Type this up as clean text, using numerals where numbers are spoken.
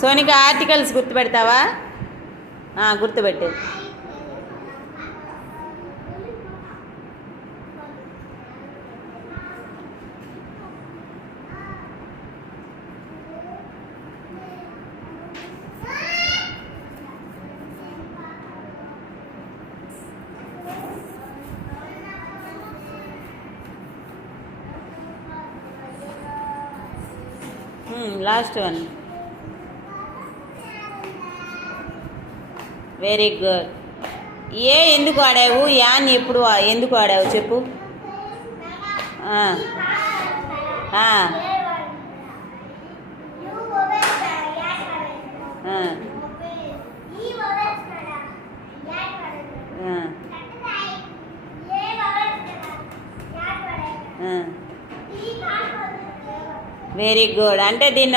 Sonika articles గుర్తుపెడతావా? గుర్తుపెట్టు. Last one. Very good. A ఎందుకు ఆడావు? యాన్ ఎప్పుడు ఎందుకు ఆడావు చెప్పు. Very good. అంటే దీన్ని